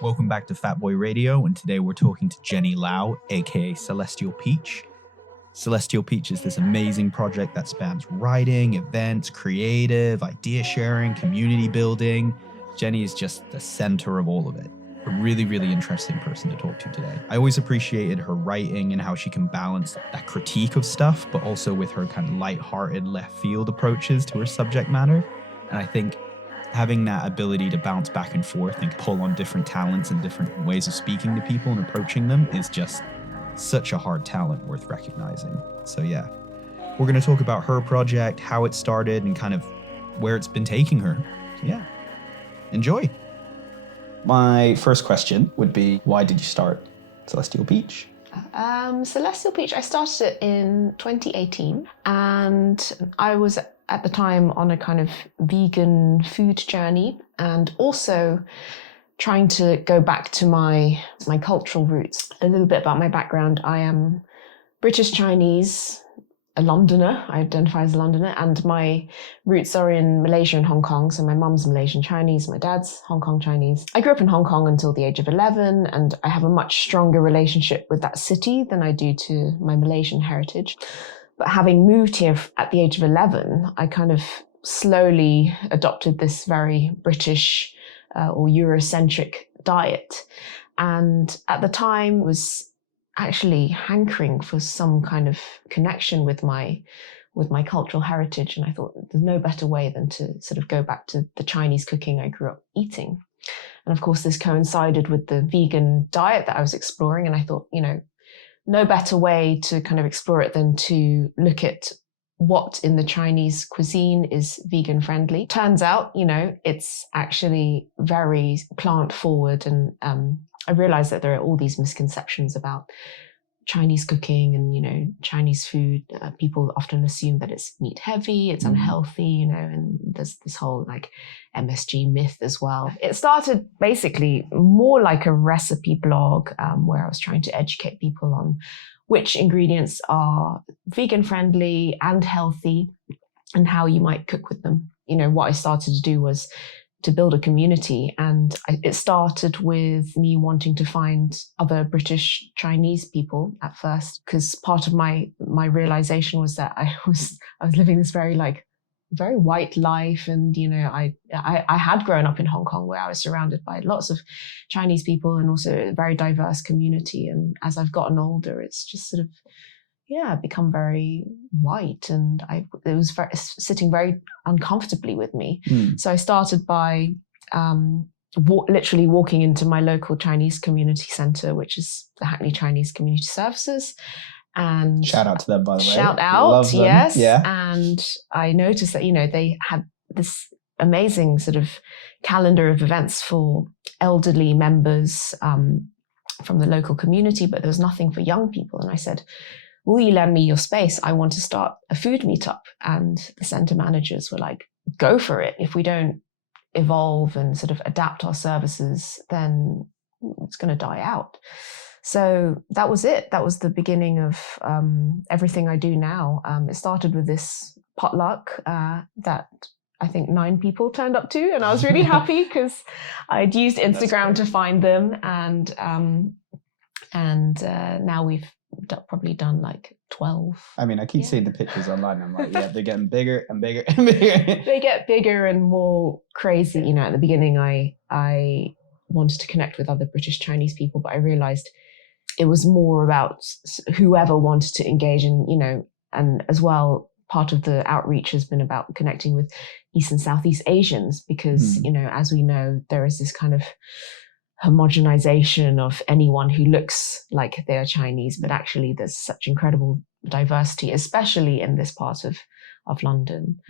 Welcome back to Fat Boy Radio, and today we're talking to Jenny Lau, aka Celestial Peach. Celestial Peach is this amazing project that spans writing, events, creative, idea sharing, community building. Jenny is just the center of all of it. A really, really interesting person to talk to today. I always appreciated her writing and how she can balance that critique of stuff, but also with her kind of lighthearted left field approaches to her subject matter. And I think having that ability to bounce back and forth and pull on different talents and different ways of speaking to people and approaching them is just such a hard talent worth recognizing. So yeah, we're going to talk about her project, how it started, and kind of where it's been taking her. So yeah, enjoy. My first question would be, why did you start Celestial Peach? Celestial Peach, I started it in 2018, and I was at the time on a kind of vegan food journey, and also trying to go back to my cultural roots. A little bit about my background. I am British Chinese, a Londoner. I identify as a Londoner, and my roots are in Malaysia and Hong Kong. So my mum's Malaysian Chinese, my dad's Hong Kong Chinese. I grew up in Hong Kong until the age of 11, and I have a much stronger relationship with that city than I do to my Malaysian heritage. But having moved here at the age of 11, I kind of slowly adopted this very British or Eurocentric diet. And at the time was actually hankering for some kind of connection with my cultural heritage. And I thought there's no better way than to sort of go back to the Chinese cooking I grew up eating. And of course, this coincided with the vegan diet that I was exploring. And I thought, no better way to kind of explore it than to look at what in the Chinese cuisine is vegan friendly. Turns out, it's actually very plant forward. And I realized that there are all these misconceptions about Chinese cooking and, Chinese food. People often assume that it's meat heavy, it's unhealthy, and there's this whole like MSG myth as well. It started basically more like a recipe blog where I was trying to educate people on which ingredients are vegan friendly and healthy and how you might cook with them. What I started to do was to build a community, and it started with me wanting to find other British Chinese people at first, because part of my realization was that I was living this very white life, and I had grown up in Hong Kong where I was surrounded by lots of Chinese people and also a very diverse community. And as I've gotten older, it's just sort of become very white, and it was sitting very uncomfortably with me. So I started by literally walking into my local Chinese community centre, which is the Hackney Chinese Community Services. And shout out to them, by the way. Shout out, yes. Yeah. And I noticed that, they had this amazing sort of calendar of events for elderly members from the local community, but there was nothing for young people. And I said, will you lend me your space? I want to start a food meetup. And the centre managers were like, go for it. If we don't evolve and sort of adapt our services, then it's going to die out. So that was it. That was the beginning of everything I do now. It started with this potluck that I think 9 people turned up to, and I was really happy because I'd used Instagram to find them, and now we've probably done like 12. I mean, I keep seeing the pictures online. I'm like, they're getting bigger and bigger and bigger. They get bigger and more crazy. At the beginning, I wanted to connect with other British Chinese people, but I realized it was more about whoever wanted to engage in, and as well, part of the outreach has been about connecting with East and Southeast Asians because, as we know, there is this kind of homogenization of anyone who looks like they're Chinese, but actually there's such incredible diversity, especially in this part of London.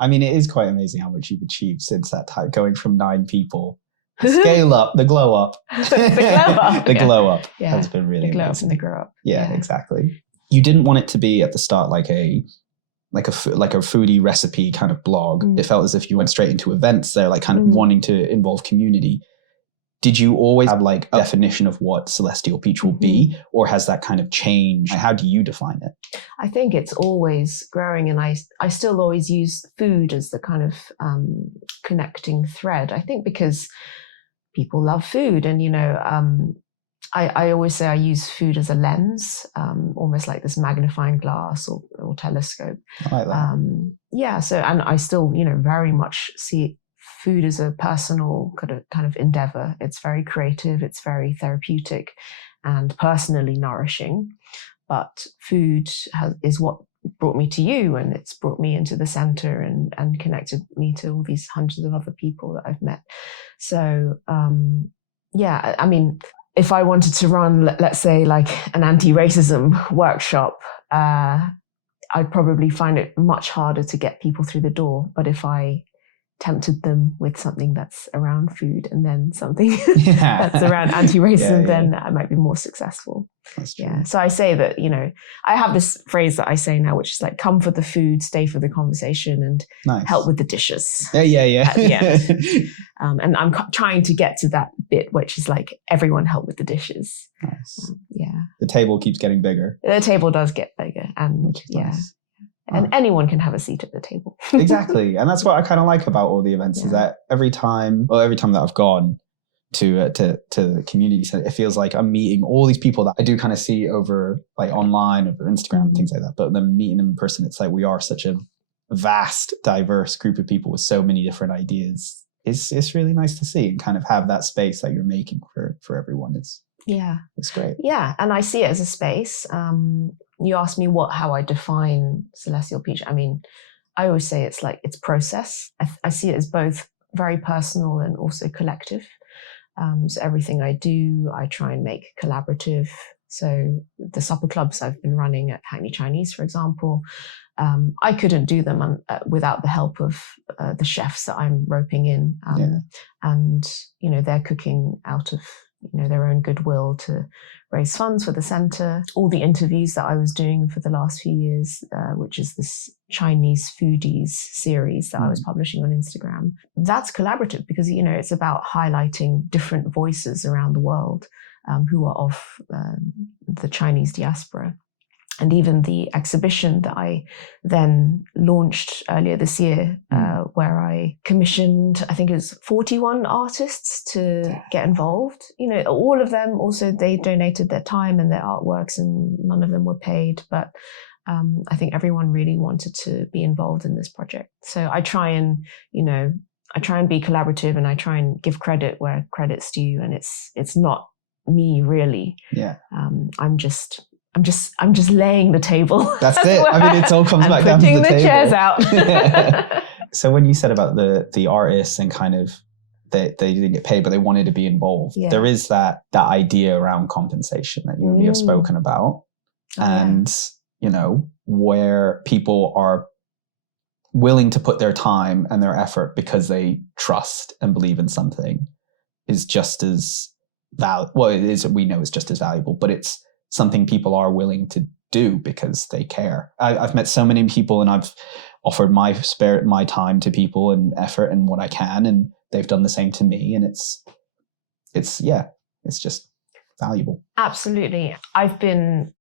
I mean, it is quite amazing how much you've achieved since that time, going from 9 people. Scale up, the glow up. The glow up has been really the glow amazing. Up and the grow up. Yeah, exactly. You didn't want it to be at the start like a foodie recipe kind of blog. It felt as if you went straight into events there, like kind of wanting to involve community. Did you always have like a definition of what Celestial Peach will be, or has that kind of changed? How do you define it? I think it's always growing, and I still always use food as the kind of connecting thread. I think because people love food. And, I always say I use food as a lens, almost like this magnifying glass or telescope. I like that. So, and I still, very much see food as a personal kind of endeavor. It's very creative, it's very therapeutic and personally nourishing. But food is what brought me to you, and it's brought me into the center and connected me to all these hundreds of other people that I've met. So, I mean, if I wanted to run, let's say, like an anti-racism workshop, I'd probably find it much harder to get people through the door. But if I tempted them with something that's around food and then something that's around anti-racism, then I might be more successful. That's true. Yeah. So I say that, I have this phrase that I say now, which is like, come for the food, stay for the conversation, and help with the dishes. Yeah. At the end. And I'm trying to get to that bit, which is like, everyone help with the dishes. Nice. Yeah. The table keeps getting bigger. The table does get bigger. And nice. And anyone can have a seat at the table. Exactly. And that's what I kind of like about all the events is that every time that I've gone to the community center, it feels like I'm meeting all these people that I do kind of see over like online, over Instagram and things like that. But then meeting them in person, it's like we are such a vast, diverse group of people with so many different ideas. It's really nice to see and kind of have that space that you're making for everyone. It's great. Yeah. And I see it as a space. You asked me how I define Celestial Peach. I mean, I always say it's process. I see it as both very personal and also collective. So everything I do, I try and make collaborative. So the supper clubs I've been running at Hackney Chinese, for example, I couldn't do them without the help of the chefs that I'm roping in. And, they're cooking out of their own goodwill to raise funds for the center. All the interviews that I was doing for the last few years, which is this Chinese foodies series that I was publishing on Instagram, that's collaborative because, it's about highlighting different voices around the world who are of the Chinese diaspora. And even the exhibition that I then launched earlier this year, where I commissioned, I think it was 41 artists to get involved. All of them also, they donated their time and their artworks and none of them were paid. But I think everyone really wanted to be involved in this project. So I try and, be collaborative and I try and give credit where credit's due. And it's not me really. Yeah. I'm just laying the table. That's it. I mean, it all comes back down to the table. Putting the chairs out. So when you said about the artists and kind of they didn't get paid, but they wanted to be involved, there is that idea around compensation that you and me have spoken about. And, where people are willing to put their time and their effort because they trust and believe in something is just as valuable. Well, it is, we know it's just as valuable, but it's something people are willing to do because they care. I've met so many people and I've offered my time to people and effort and what I can, and they've done the same to me. And it's just valuable. Absolutely. I've been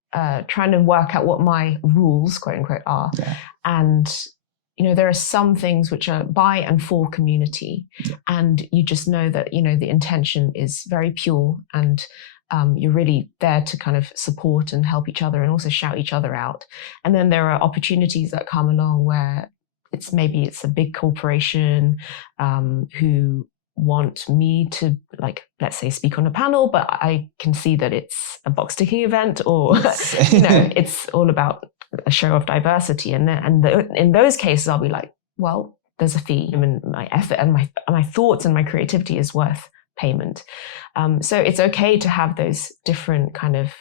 trying to work out what my rules, quote unquote, are. Yeah. And, there are some things which are by and for community. Yeah. And you just know that, the intention is very pure and you're really there to kind of support and help each other and also shout each other out. And then there are opportunities that come along where it's a big corporation who want me to, like, let's say, speak on a panel, but I can see that it's a box ticking event or, it's all about a show of diversity. And in those cases, I'll be like, well, there's a fee and my effort and my thoughts and my creativity is worth payment. So it's okay to have those different kind of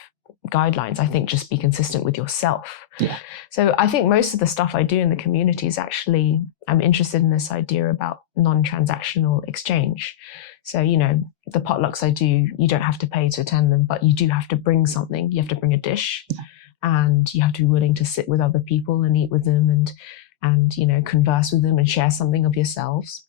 guidelines. I think just be consistent with yourself. Yeah. So I think most of the stuff I do in the community is actually, I'm interested in this idea about non-transactional exchange. So, the potlucks I do, you don't have to pay to attend them, but you do have to bring something. You have to bring a dish and you have to be willing to sit with other people and eat with them and converse with them and share something of yourselves.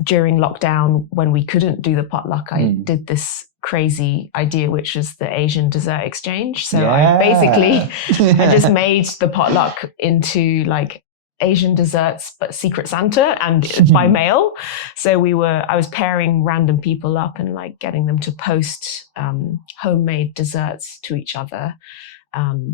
During lockdown, when we couldn't do the potluck, I did this crazy idea, which was the Asian dessert exchange. So I just made the potluck into like Asian desserts, but Secret Santa and by mail. So I was pairing random people up and like getting them to post homemade desserts to each other,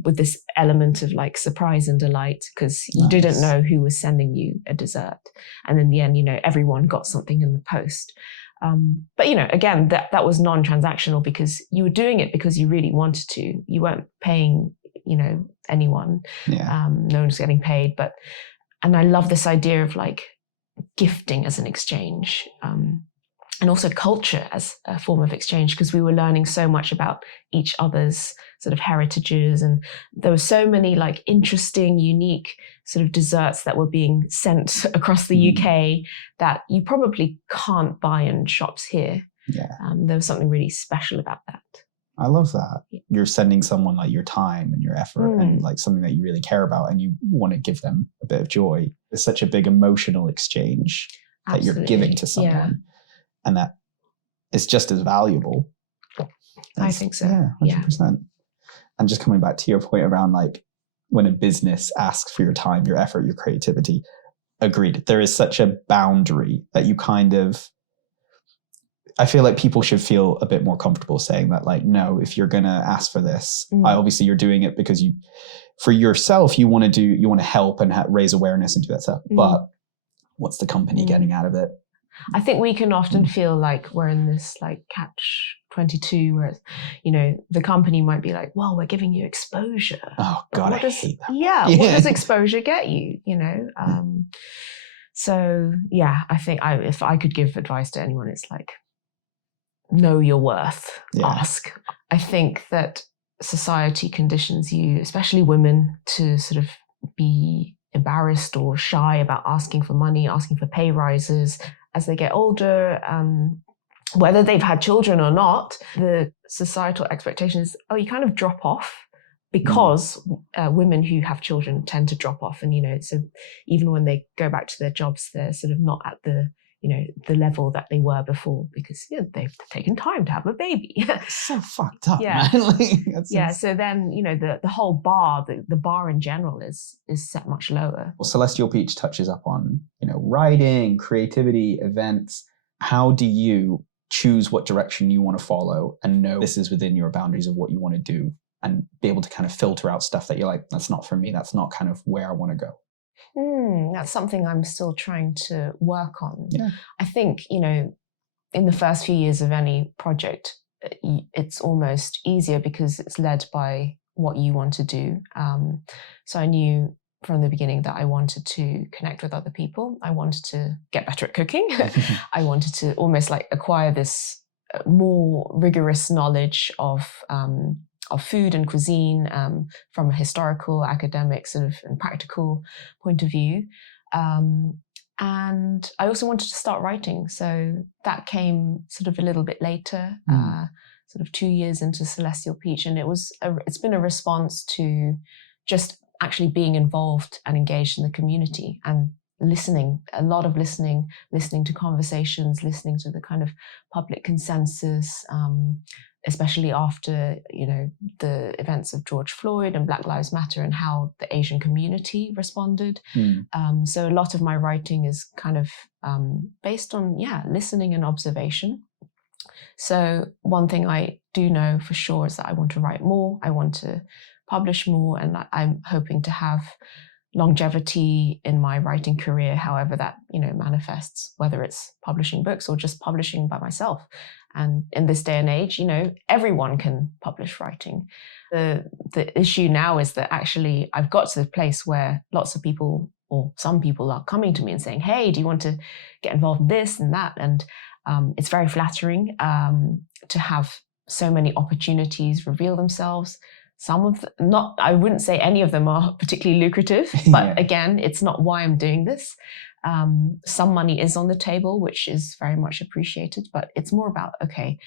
with this element of like surprise and delight, because you didn't know who was sending you a dessert. And in the end, everyone got something in the post. But again, that was non-transactional, because you were doing it because you really wanted to. You weren't paying, anyone. Yeah. No one's getting paid. And I love this idea of like gifting as an exchange, and also culture as a form of exchange, because we were learning so much about each other's sort of heritages. And there were so many like interesting, unique sort of desserts that were being sent across the UK that you probably can't buy in shops here. Yeah. There was something really special about that. I love that. You're sending someone like your time and your effort and like something that you really care about, and you want to give them a bit of joy. It's such a big emotional exchange that you're giving to someone. Yeah. And that is just as valuable. I think so. Yeah, 100%. Yeah. And just coming back to your point around like when a business asks for your time, your effort, your creativity, agreed. There is such a boundary that you kind of, I feel like people should feel a bit more comfortable saying that, like, no, if you're going to ask for this, obviously you're doing it because for yourself, you want to help and raise awareness and do that stuff. But what's the company getting out of it? I think we can often feel like we're in this like catch-22 where, the company might be like, well, we're giving you exposure. Oh God, I hate that. Yeah, what does exposure get you, So yeah, I think if I could give advice to anyone, it's like, know your worth, ask. I think that society conditions you, especially women, to sort of be embarrassed or shy about asking for money, asking for pay rises as they get older. Whether they've had children or not, the societal expectation is, you kind of drop off, because women who have children tend to drop off. And, so even when they go back to their jobs, they're sort of not at the level that they were before, because they've taken time to have a baby. It's so fucked up, man. So then, the whole bar, the bar in general is set much lower. Well, Celestial Peach touches up on, writing, creativity, events. How do you choose what direction you want to follow and know this is within your boundaries of what you want to do, and be able to kind of filter out stuff that you're like, that's not for me. That's not kind of where I want to go. That's something I'm still trying to work on. Yeah. I think, in the first few years of any project, it's almost easier because it's led by what you want to do. So I knew from the beginning that I wanted to connect with other people. I wanted to get better at cooking. I wanted to almost like acquire this more rigorous knowledge of food and cuisine, from a historical, academic, sort of and practical point of view. And I also wanted to start writing. So that came sort of a little bit later, sort of 2 years into Celestial Peach. And it's been a response to just actually being involved and engaged in the community and listening, a lot of listening to conversations, listening to the kind of public consensus, especially after, the events of George Floyd and Black Lives Matter, and how the Asian community responded. So a lot of my writing is kind of based on, listening and observation. So one thing I do know for sure is that I want to write more, I want to publish more, and I'm hoping to have longevity in my writing career, however that, manifests, whether it's publishing books or just publishing by myself. And in this day and age, everyone can publish writing. The issue now is that actually I've got to the place where lots of people, or some people, are coming to me and saying, hey, do you want to get involved in this and that? And it's very flattering to have so many opportunities reveal themselves. Some of them, I wouldn't say any of them are particularly lucrative, but again, it's not why I'm doing this. Some money is on the table, which is very much appreciated, but it's more about, okay,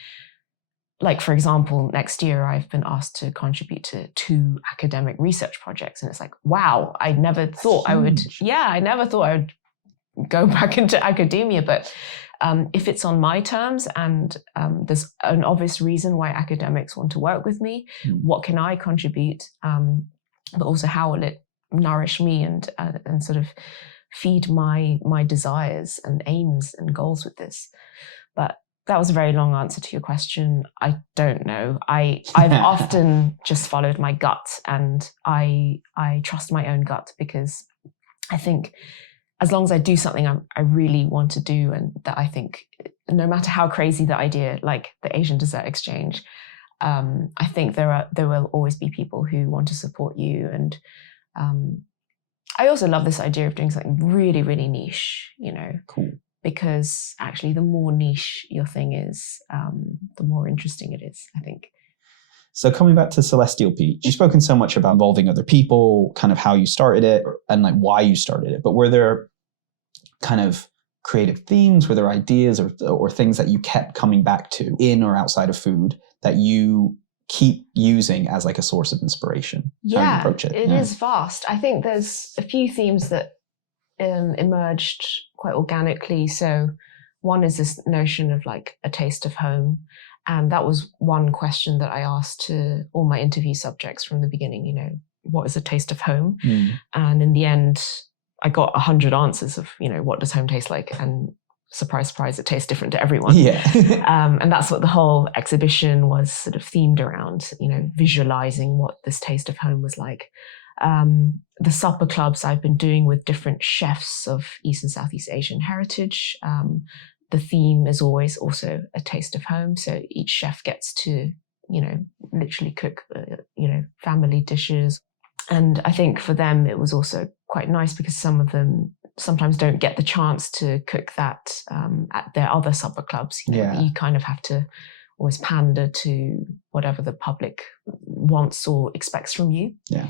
like for example, next year I've been asked to contribute to 2 academic research projects. And it's like, wow, I never thought I would go back into academia, but if it's on my terms and there's an obvious reason why academics want to work with me, what can I contribute? But also how will it nourish me and sort of feed my desires and aims and goals with this. But that was a very long answer to your question. I don't know. I've often just followed my gut, and I trust my own gut, because I think as long as I do something I really want to do, and that I think no matter how crazy the idea, like the Asian dessert exchange, I think there will always be people who want to support you. And I also love this idea of doing something really, really niche, Cool. Because actually the more niche your thing is, the more interesting it is, I think. So coming back to Celestial Peach, you've spoken so much about involving other people, kind of how you started it and like why you started it, but were there kind of creative themes? Were there ideas or things that you kept coming back to in or outside of food that you keep using as like a source of inspiration? Yeah, how you approach it? It is vast. I think there's a few themes that emerged quite organically. So one is this notion of like a taste of home. And that was one question that I asked to all my interview subjects from the beginning, what is a taste of home? And in the end, I got 100 answers of, what does home taste like? And surprise, surprise, it tastes different to everyone. Yeah. And that's what the whole exhibition was sort of themed around, visualizing what this taste of home was like. The supper clubs I've been doing with different chefs of East and Southeast Asian heritage. The theme is always also a taste of home. So each chef gets to, literally cook, family dishes. And I think for them, it was also quite nice because some of them sometimes don't get the chance to cook that at their other supper clubs. You kind of have to always pander to whatever the public wants or expects from you. Yeah.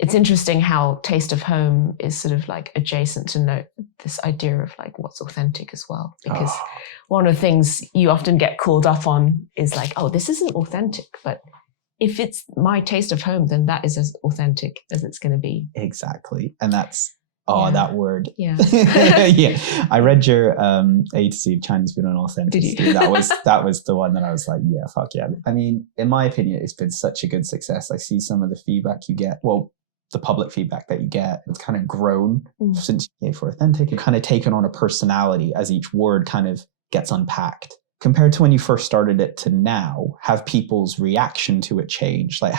It's interesting how taste of home is sort of like adjacent to this idea of like what's authentic as well. Because one of the things you often get called up on is like, oh, this isn't authentic. But if it's my taste of home, then that is as authentic as it's going to be. Exactly. And that's, that word. Yeah. Yeah. I read your A to C of Chinese food and authenticity. Did you? That was the one that I was like, yeah, fuck yeah. I mean, in my opinion, it's been such a good success. I see some of the feedback you get. Well, the public feedback that you get, it's kind of grown since you gave for authentic. You've kind of taken on a personality as each word kind of gets unpacked. Compared to when you first started it to now, have people's reaction to it changed? Like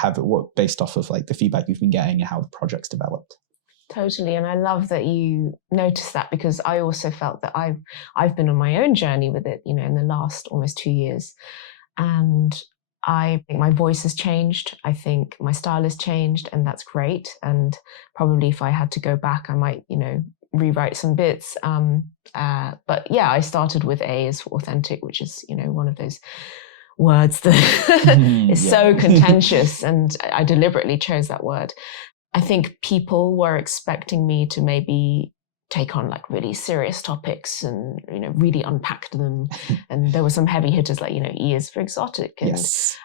based off of like the feedback you've been getting and how the project's developed? Totally. And I love that you noticed that, because I also felt that I've been on my own journey with it, in the last almost 2 years. And I think my voice has changed. I think my style has changed, and that's great. And probably if I had to go back, I might, rewrite some bits. But yeah, I started with A as for authentic, which is, one of those words that is so contentious. And I deliberately chose that word. I think people were expecting me to maybe take on like really serious topics and, really unpack them. And there were some heavy hitters like, E is for exotic. And, yes.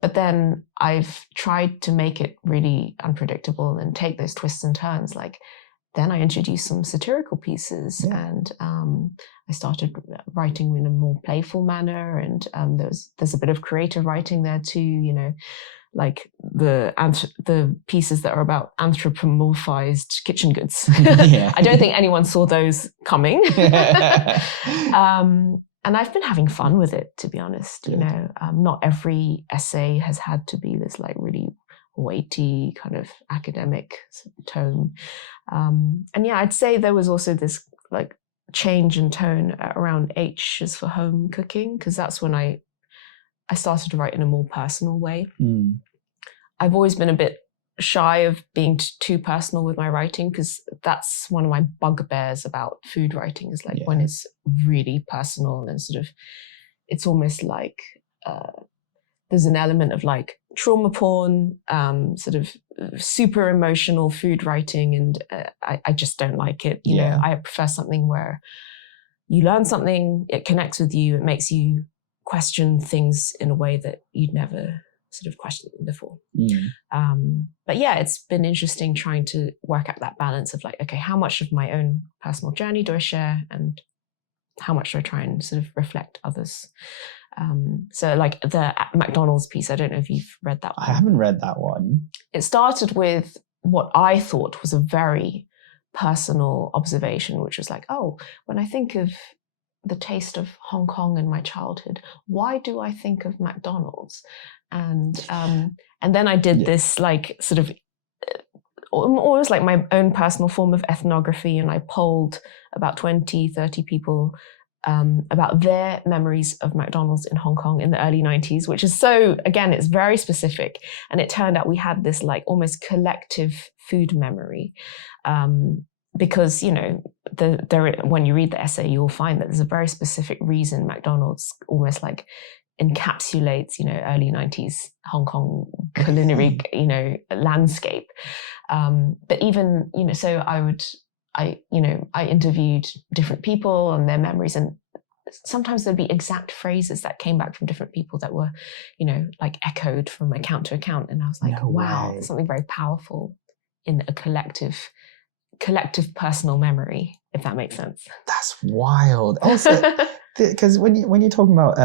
But then I've tried to make it really unpredictable and take those twists and turns. Like then I introduced some satirical pieces and I started writing in a more playful manner. And there's a bit of creative writing there too, like the pieces that are about anthropomorphized kitchen goods. I don't think anyone saw those coming. And I've been having fun with it, to be honest. Not every essay has had to be this like really weighty kind of academic tone. And yeah, I'd say there was also this like change in tone around H is for home cooking, because that's when I started to write in a more personal way. I've always been a bit shy of being too personal with my writing, because that's one of my bugbears about food writing is like when it's really personal and sort of, it's almost like there's an element of like trauma porn, sort of super emotional food writing. And I just don't like it. You know, I prefer something where you learn something, it connects with you, it makes you question things in a way that you'd never sort of questioned them before. But yeah, it's been interesting trying to work out that balance of like, okay, how much of my own personal journey do I share and how much do I try and sort of reflect others? So like the McDonald's piece, I don't know if you've read that one. I haven't read that one. It started with what I thought was a very personal observation, which was like, oh, when I think of the taste of Hong Kong in my childhood, why do I think of McDonald's? And then I did this like sort of almost like my own personal form of ethnography, and I polled about 20, 30 people about their memories of McDonald's in Hong Kong in the early 90s, which is so, again, it's very specific. And it turned out we had this like almost collective food memory. Because, you know, when you read the essay, you'll find that there's a very specific reason McDonald's almost like encapsulates, you know, early 90s Hong Kong culinary, you know, landscape. But even, you know, so I interviewed different people and their memories, and sometimes there'd be exact phrases that came back from different people that were, you know, like echoed from account to account. And I was like, wow, there's something very powerful in a collective personal memory, if that makes sense. That's wild. Also, because when you're talking about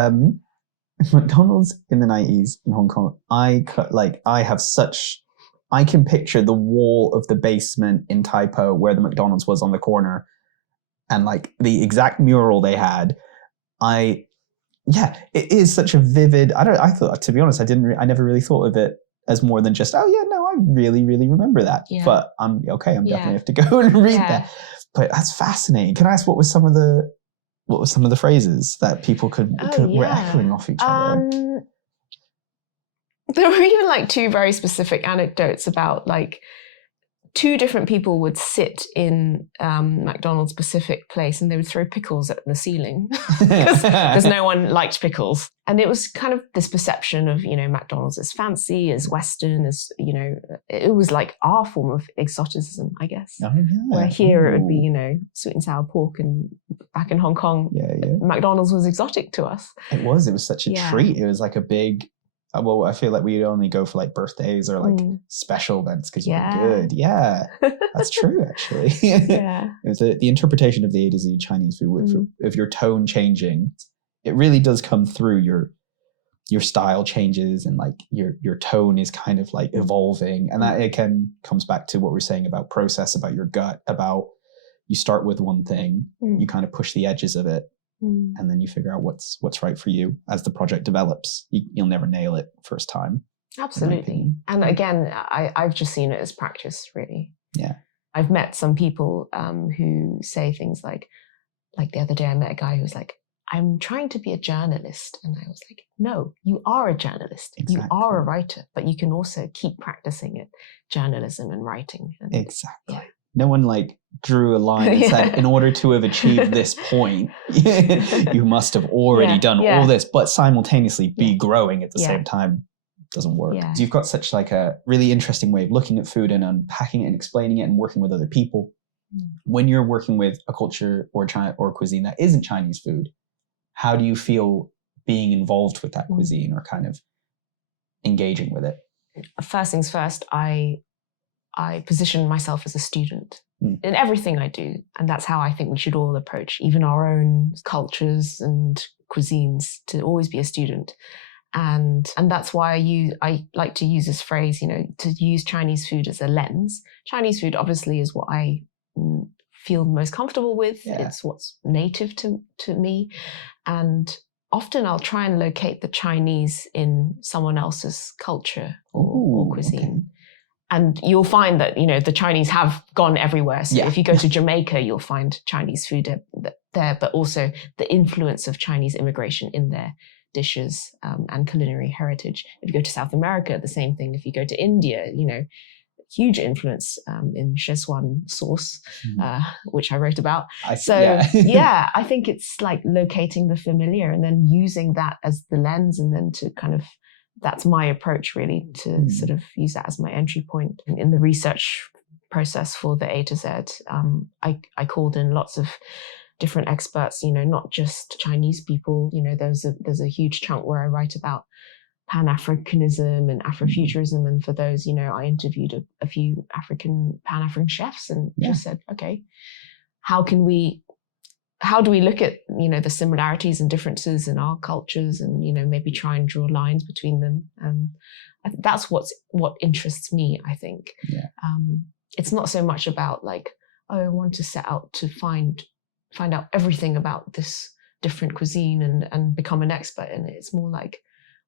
McDonald's in the 90s in Hong Kong, I can picture the wall of the basement in Tai Po where the McDonald's was on the corner, and like the exact mural they had. It is such a vivid. I thought, to be honest, I never really thought of it as more than just, oh yeah, no, I really, really remember that. Yeah. But I'm definitely have to go and read that. But that's fascinating. Can I ask what were some of the phrases that people were echoing off each other? There were even like two very specific anecdotes about like two different people would sit in McDonald's Pacific Place and they would throw pickles at the ceiling because no one liked pickles. And it was kind of this perception of, you know, McDonald's as fancy, as Western, as, you know, it was like our form of exoticism, I guess. Oh, yeah. Where here it would be, you know, sweet and sour pork, and back in Hong Kong, McDonald's was exotic to us. It was such a treat. It was like a big... Well, I feel like we'd only go for like birthdays or like special events because you're good. Yeah, that's true, actually. It was the interpretation of the A to Z Chinese food, of your tone changing. It really does come through. Your style changes, and like your tone is kind of like evolving. And that again comes back to what we're saying about process, about your gut, about you start with one thing, you kind of push the edges of it. And then you figure out what's right for you as the project develops. You'll never nail it first time. Absolutely. And again, I've just seen it as practice, really. Yeah. I've met some people who say things like the other day I met a guy who was like, I'm trying to be a journalist. And I was like, no, you are a journalist. Exactly. You are a writer, but you can also keep practicing it, journalism and writing. And exactly. No one like drew a line and said, in order to have achieved this point, you must have already done all this, but simultaneously be growing at the same time. Doesn't work. So you've got such like a really interesting way of looking at food and unpacking it and explaining it and working with other people. When you're working with a culture or cuisine that isn't Chinese food, how do you feel being involved with that cuisine or kind of engaging with it? First things first, I position myself as a student in everything I do. And that's how I think we should all approach even our own cultures and cuisines, to always be a student. And that's why I like to use this phrase, you know, to use Chinese food as a lens. Chinese food obviously is what I feel most comfortable with. It's what's native to me. And often I'll try and locate the Chinese in someone else's culture or cuisine. Okay. And you'll find that, you know, the Chinese have gone everywhere. So if you go to Jamaica, you'll find Chinese food there, but also the influence of Chinese immigration in their dishes and culinary heritage. If you go to South America, the same thing. If you go to India, you know, huge influence in Szechuan sauce, which I wrote about. I think it's like locating the familiar and then using that as the lens, and then to kind of, that's my approach really, to sort of use that as my entry point. In the research process for the A to Z, I called in lots of different experts, you know, not just Chinese people. You know, there's a huge chunk where I write about Pan-Africanism and Afrofuturism. And for those, you know, I interviewed a few Pan-African chefs and just said, okay, how can we how do we look at, the similarities and differences in our cultures, and, maybe try and draw lines between them. That's what interests me, I think. Yeah. It's not so much about like, oh, I want to set out to find out everything about this different cuisine and become an expert in it. It's more like,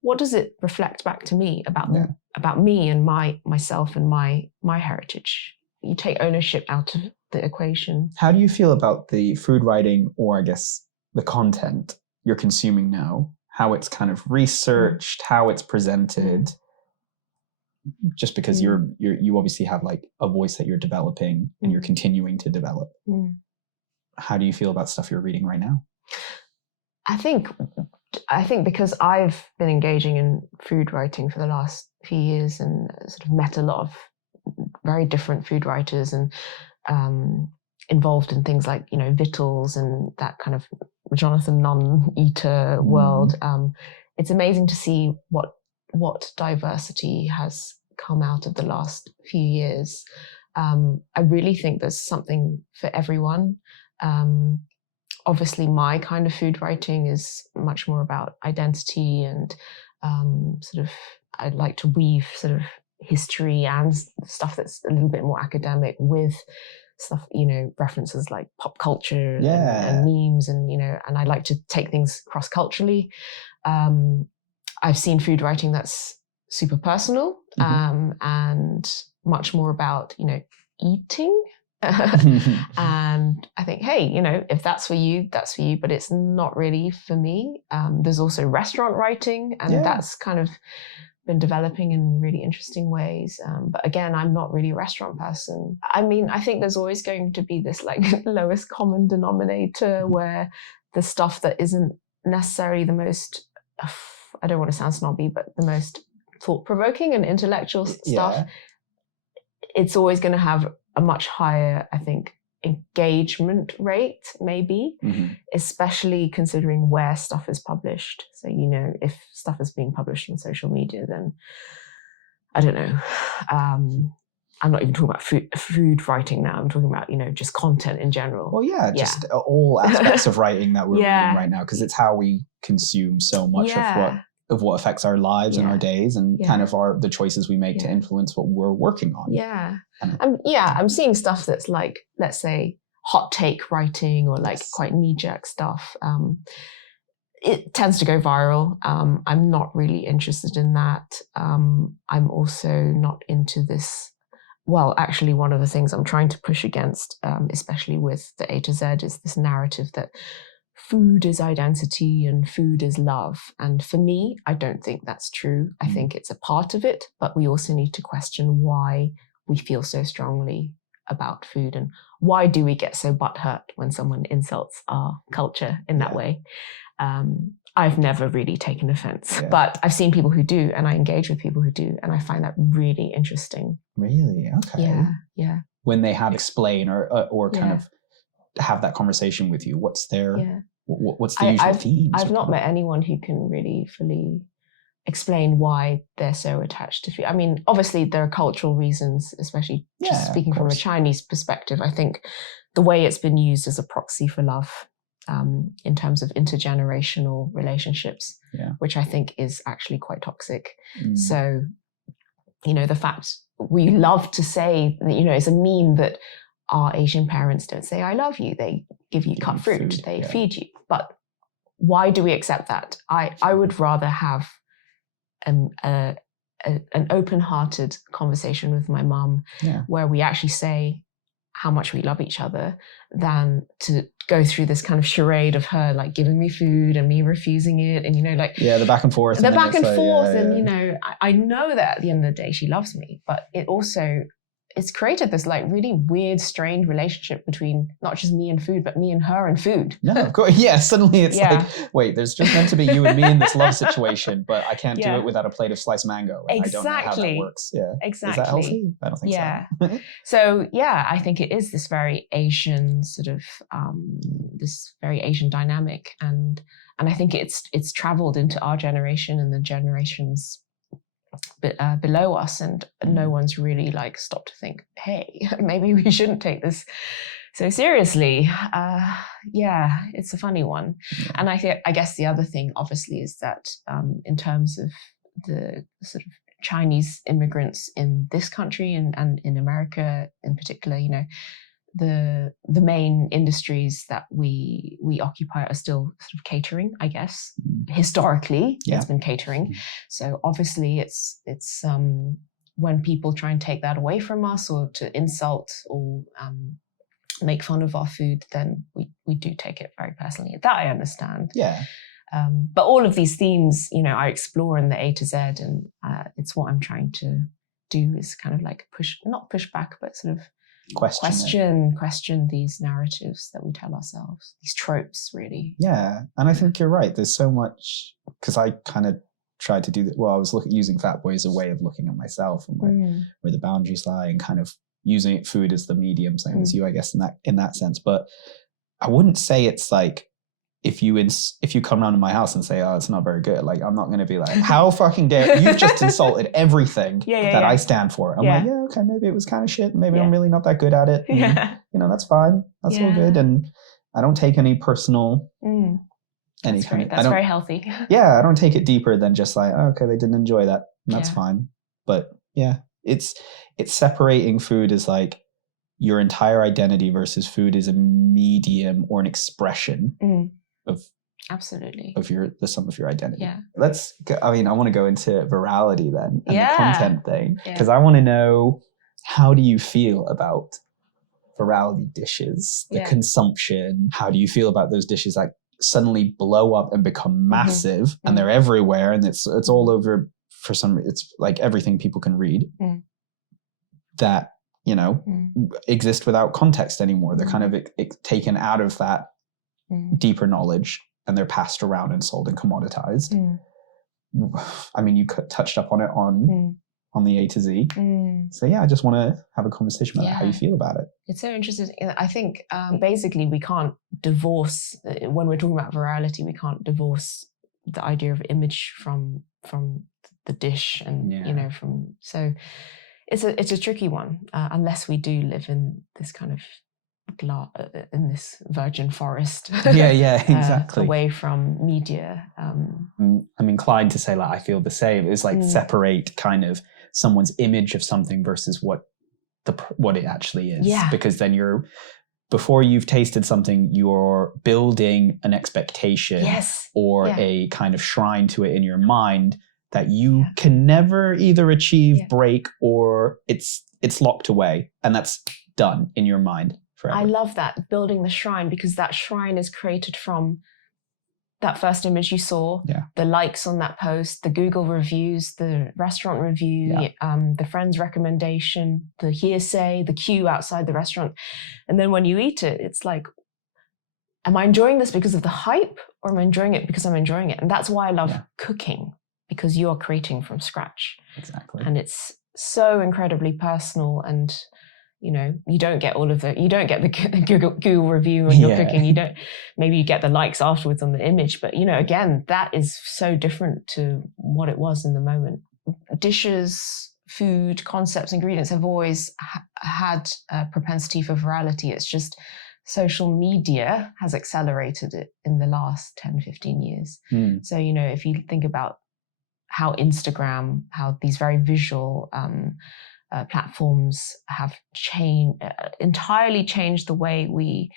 what does it reflect back to me about me and myself and my heritage? You take ownership out of the equation. How do you feel about the food writing, or I guess the content you're consuming now? How it's kind of researched, how it's presented? Just because you obviously have like a voice that you're developing and you're continuing to develop. How do you feel about stuff you're reading right now? I think because I've been engaging in food writing for the last few years and sort of met a lot of very different food writers and involved in things like, Vittles and that kind of Jonathan non-eater world. It's amazing to see what diversity has come out of the last few years. I really think there's something for everyone. Obviously, my kind of food writing is much more about identity and sort of, I'd like to weave sort of history and stuff that's a little bit more academic with stuff, references like pop culture and memes, and, and I like to take things cross-culturally. I've seen food writing that's super personal and much more about, eating. And I think, hey, if that's for you, that's for you, but it's not really for me. There's also restaurant writing, and that's kind of been developing in really interesting ways. But again, I'm not really a restaurant person. I mean, I think there's always going to be this like lowest common denominator where the stuff that isn't necessarily the most, I don't want to sound snobby, but the most thought-provoking and intellectual stuff, it's always going to have a much higher, I think, engagement rate, maybe, especially considering where stuff is published. So, if stuff is being published on social media, then I don't know. I'm not even talking about food writing now. I'm talking about, just content in general. Well, just all aspects of writing that we're reading right now, because it's how we consume so much of what affects our lives and our days, and kind of the choices we make to influence what we're working on. I'm seeing stuff that's like, let's say, hot take writing or like quite knee-jerk stuff. It tends to go viral. I'm not really interested in that. I'm also not into this. Well, actually, one of the things I'm trying to push against, especially with the A to Z, is this narrative that food is identity and food is love. And for me, I don't think that's true. I think it's a part of it, but we also need to question why we feel so strongly about food, and why do we get so butthurt when someone insults our culture in that way. I've never really taken offense, but I've seen people who do, and I engage with people who do, and I find that really interesting. Really? Okay. Yeah. When they have explain or kind of have that conversation with you, what's their what's the usual themes? I've not met anyone who can really fully explain why they're so attached to food. I mean, obviously there are cultural reasons, especially just speaking from a Chinese perspective. I think the way it's been used as a proxy for love, in terms of intergenerational relationships, which I think is actually quite toxic. So, the fact we love to say, it's a meme that our Asian parents don't say "I love you"; they give you cut fruit, they feed you. But why do we accept that? I would rather have an open-hearted conversation with my mum, where we actually say how much we love each other, than to go through this kind of charade of her like giving me food and me refusing it, and the back and forth, I know that at the end of the day she loves me, but it's created this like really weird, strange relationship between not just me and food, but me and her and food. No, of course. Suddenly it's like, wait, there's just meant to be you and me in this love situation, but I can't do it without a plate of sliced mango. And I don't know how that works. Exactly. Is that healthy? I don't think so. So I think it is this very Asian sort of this very Asian dynamic, and I think it's traveled into our generation and the generations below us, and no one's really like stopped to think, hey, maybe we shouldn't take this So seriously, yeah, it's a funny one. Yeah. And I guess the other thing, obviously, is that in terms of the sort of Chinese immigrants in this country and in America in particular, you know, the main industries that we occupy are still sort of catering, I guess. Historically, it's been catering. So obviously, it's when people try and take that away from us or to insult or make fun of our food, then we do take it very personally. That I understand. Yeah. But all of these themes, you know, I explore in the A to Z, and it's what I'm trying to do is kind of like not push back, but sort of question these narratives that we tell ourselves, these tropes, really. Yeah, and I think you're right. There's so much, because I kind of tried to do that. Well, I was using Fat Boy as a way of looking at myself and where the boundaries lie, and kind of using food as the medium, same as you, I guess, in that sense. But I wouldn't say it's like, if you come round to my house and say, oh, it's not very good, like, I'm not going to be like, how fucking dare you've just insulted everything that I stand for. I'm like, yeah, okay, maybe it was kind of shit, maybe I'm really not that good at it, and, you know, that's fine, that's all good. And I don't take any personal that's very healthy. I don't take it deeper than just like, oh, okay, they didn't enjoy that, and that's fine. But yeah, it's separating food as like your entire identity versus food is a medium or an expression of absolutely of the sum of your identity. Yeah. I want to go into virality then, and the content thing, because I want to know, how do you feel about virality dishes, the consumption? How do you feel about those dishes that suddenly blow up and become massive and they're everywhere, and it's all over for it's like everything people can read that, you know, exist without context anymore. They're kind of taken out of that deeper knowledge, and they're passed around and sold and commoditized. I mean, you touched up on it on the A to Z. So yeah, I just want to have a conversation about how you feel about it. It's so interesting. I think basically we can't divorce, when we're talking about virality, we can't divorce the idea of image from the dish, and you know, so it's a tricky one, unless we do live in this kind of in this virgin forest. Exactly. Away from media. I'm inclined to say, like, I feel the same. It's like separate kind of someone's image of something versus what it actually is. Because then before you've tasted something, you're building an expectation or a kind of shrine to it in your mind that you can never either achieve, break, or it's locked away, and that's done in your mind forever. I love that, building the shrine, because that shrine is created from that first image you saw, the likes on that post, the Google reviews, the restaurant review, the friend's recommendation, the hearsay, the queue outside the restaurant. And then when you eat it, it's like, am I enjoying this because of the hype, or am I enjoying it because I'm enjoying it? And that's why I love cooking, because you are creating from scratch. Exactly. And it's so incredibly personal, and you know, you don't get the Google review when you're cooking. Maybe you get the likes afterwards on the image, but you know, again, that is so different to what it was in the moment. Dishes, food, concepts, ingredients have always had a propensity for virality. It's just social media has accelerated it in the last 10, 15 years. So, you know, if you think about how Instagram, how these very visual platforms have entirely changed the way we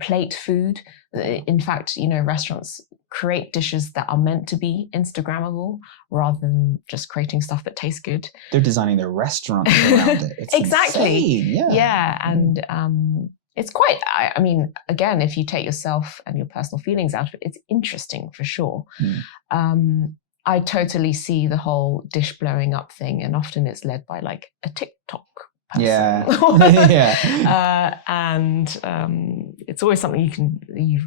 plate food. In fact, you know, restaurants create dishes that are meant to be Instagrammable rather than just creating stuff that tastes good. They're designing their restaurant around it. It's exactly. Insane. And it's quite, I mean, again, if you take yourself and your personal feelings out of it, it's interesting for sure. I totally see the whole dish blowing up thing, and often it's led by like a TikTok person. And it's always something you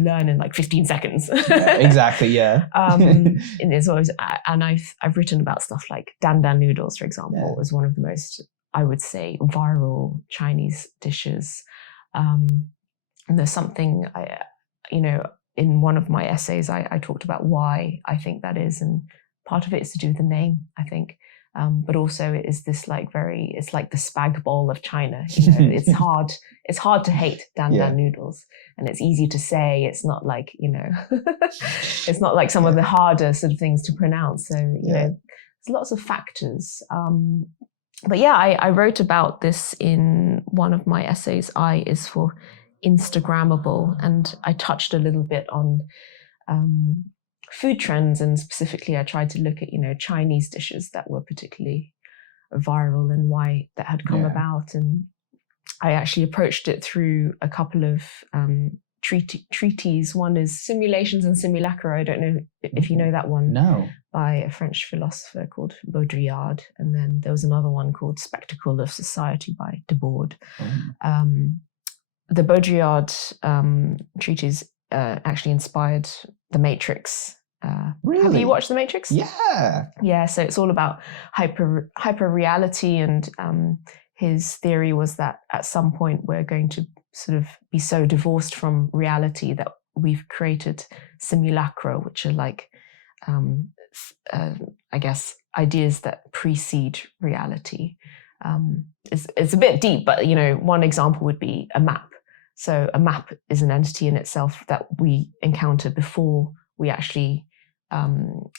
learn in like 15 seconds. Exactly. And it's always, and I've written about stuff like dan dan noodles, for example, is one of the most, I would say, viral Chinese dishes. And there's something in one of my essays, I talked about why I think that is, and part of it is to do with the name, I think. But also it is this like it's like the spag bowl of China. You know, it's hard to hate dan dan noodles, and it's easy to say. It's not like, you know, it's not like some of the harder sort of things to pronounce. So, you know, there's lots of factors. But yeah, I wrote about this in one of my essays. I is for Instagrammable, and I touched a little bit on food trends, and specifically I tried to look at, you know, Chinese dishes that were particularly viral and why that had come about. And I actually approached it through a couple of treatises. One is Simulations and Simulacra. I don't know if you know that one. No. By a French philosopher called Baudrillard. And then there was another one called Spectacle of Society by Debord. The Baudrillard treatise actually inspired The Matrix. Really? Have you watched The Matrix? Yeah. Yeah, so it's all about hyper reality, and his theory was that at some point we're going to sort of be so divorced from reality that we've created simulacra, which are like, I guess, ideas that precede reality. It's a bit deep, but, you know, one example would be a map. So a map is an entity in itself that we encounter before we actually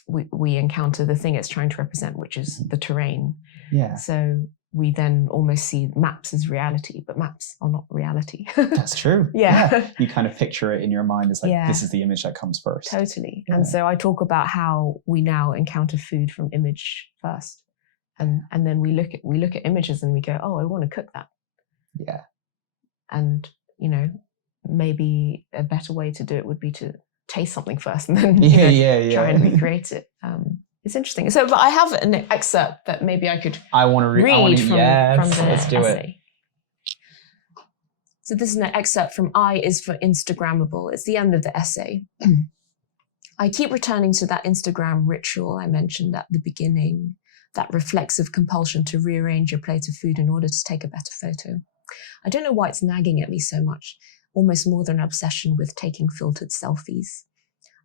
we encounter the thing it's trying to represent, which is the terrain. Yeah. So we then almost see maps as reality, but maps are not reality. That's true. Yeah. You kind of picture it in your mind as like, this is the image that comes first. Totally. Yeah. And so I talk about how we now encounter food from image first. And then we look at images and we go, oh, I want to cook that. Yeah. And, you know, maybe a better way to do it would be to taste something first and then try and recreate it. It's interesting. So, but I have an excerpt that maybe I could read from the let's do essay. It. So this is an excerpt from I is for Instagrammable. It's the end of the essay. I keep returning to that Instagram ritual I mentioned at the beginning, that reflexive compulsion to rearrange your plate of food in order to take a better photo. I don't know why it's nagging at me so much, almost more than an obsession with taking filtered selfies.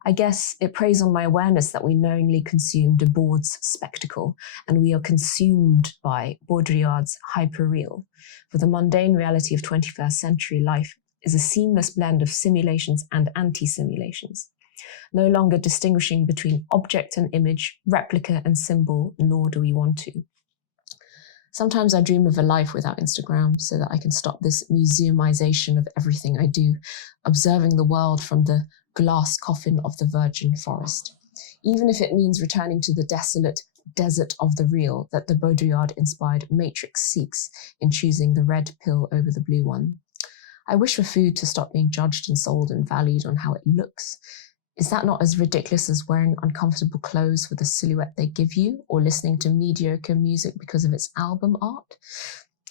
I guess it preys on my awareness that we knowingly consume Debord's spectacle, and we are consumed by Baudrillard's hyperreal. For the mundane reality of 21st century life is a seamless blend of simulations and anti-simulations, no longer distinguishing between object and image, replica and symbol, nor do we want to. Sometimes I dream of a life without Instagram so that I can stop this museumization of everything I do, observing the world from the glass coffin of the virgin forest, even if it means returning to the desolate desert of the real that the Baudrillard-inspired Matrix seeks in choosing the red pill over the blue one. I wish for food to stop being judged and sold and valued on how it looks. Is that not as ridiculous as wearing uncomfortable clothes for the silhouette they give you, or listening to mediocre music because of its album art?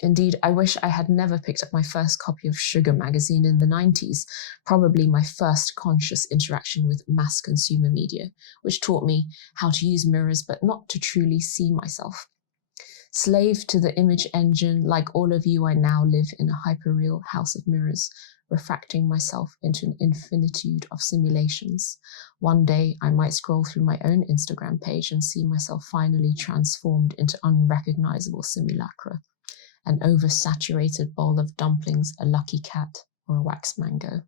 Indeed, I wish I had never picked up my first copy of Sugar magazine in the 90s, probably my first conscious interaction with mass consumer media, which taught me how to use mirrors but not to truly see myself. Slave to the image engine, like all of you, I now live in a hyperreal house of mirrors, refracting myself into an infinitude of simulations. One day, I might scroll through my own Instagram page and see myself finally transformed into unrecognizable simulacra. An oversaturated bowl of dumplings, a lucky cat, or a wax mango.